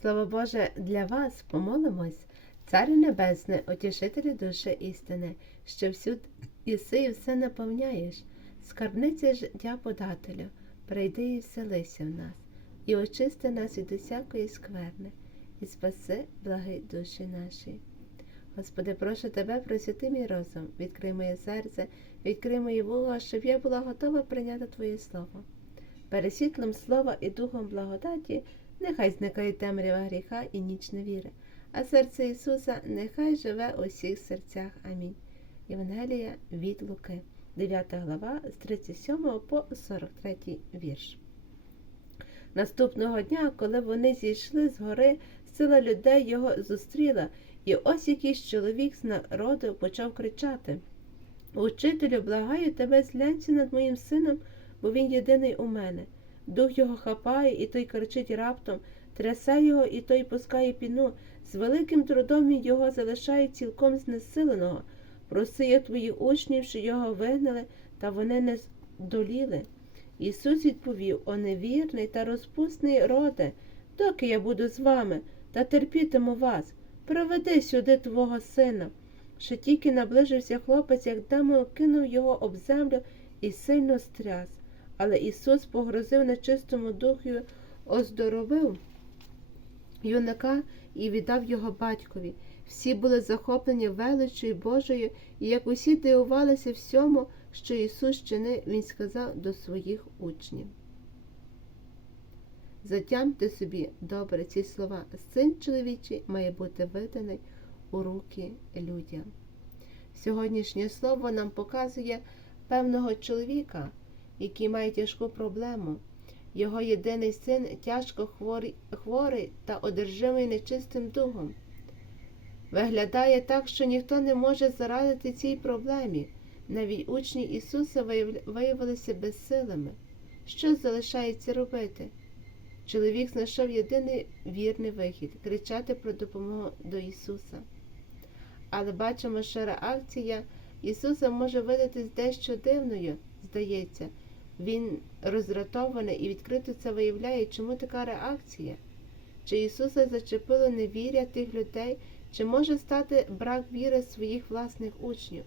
Слово Боже, для вас помолимось, Царю Небесне, утішителю душі істини, що всюди іси і все наповняєш, скарбниця життя подателю, прийди і вселися в нас, і очисти нас від усякої скверни, і спаси благи душі наші. Господи, прошу тебе, просвяти мій розум, відкрий моє серце, відкрий мої вуха, щоб я була готова прийняти Твоє Слово. Перед світлом слова і духом благодаті нехай зникає темрява гріха і ніч невіри, а серце Ісуса нехай живе у всіх серцях. Амінь. Євангелія від Луки, 9 глава з 37 по 43 вірш. Наступного дня, коли вони зійшли з гори, сила людей його зустріла, і ось якийсь чоловік з народу почав кричати Учителю, благаю тебе, зглянься над моїм сином, бо він єдиний у мене. Дух його хапає, і той кричить раптом, трясе його, і той пускає піну. З великим трудом він його залишає цілком знесиленого. Проси я твоїх учнів, що його вигнали, та вони не здоліли. Ісус відповів, о невірний та розпусний роде, доки я буду з вами та терпітиму вас, проведи сюди твого сина. Що тільки наближився хлопець, як дамо кинув його об землю і сильно стряс. Але Ісус погрозив нечистому духу, оздоровив юнака і віддав його батькові. Всі були захоплені величою Божою, і як усі дивувалися всьому, що Ісус чинив, Він сказав до своїх учнів. Затямте собі добре ці слова. Син чоловічий має бути виданий у руки людям. Сьогоднішнє слово нам показує певного чоловіка, який має тяжку проблему. Його єдиний син тяжко хворий, хворий та одержимий нечистим духом. Виглядає так, що ніхто не може зарадити цій проблемі. Навіть учні Ісуса виявилися безсилими. Що залишається робити? Чоловік знайшов єдиний вірний вихід кричати про допомогу до Ісуса. Але бачимо, що реакція Ісуса може видатись дещо дивною, здається. Він роздратований і відкрито це виявляє, чому така реакція? Чи Ісуса зачепило невір'я тих людей, чи може стати брак віри своїх власних учнів?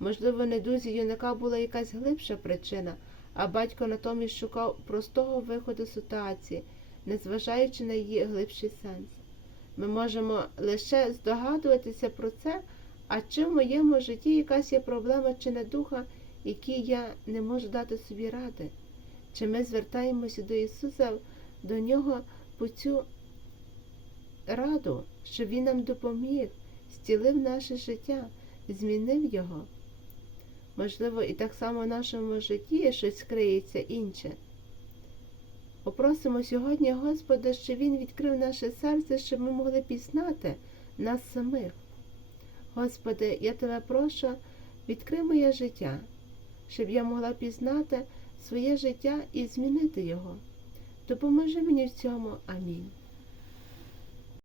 Можливо, недузі юнака була якась глибша причина, а батько натомість шукав простого виходу ситуації, незважаючи на її глибший сенс. Ми можемо лише здогадуватися про це, а чи в моєму житті якась є проблема чи недуха, якій я не можу дати собі ради? Чи ми звертаємося до Ісуса, до Нього по цю раду, щоб Він нам допоміг, зцілив наше життя, змінив його? Можливо, і так само в нашому житті щось криється інше. Попросимо сьогодні Господа, щоб Він відкрив наше серце, щоб ми могли пізнати нас самих. Господи, я тебе прошу, відкрий моє життя, щоб я могла пізнати своє життя і змінити його. Допоможи мені в цьому. Амінь.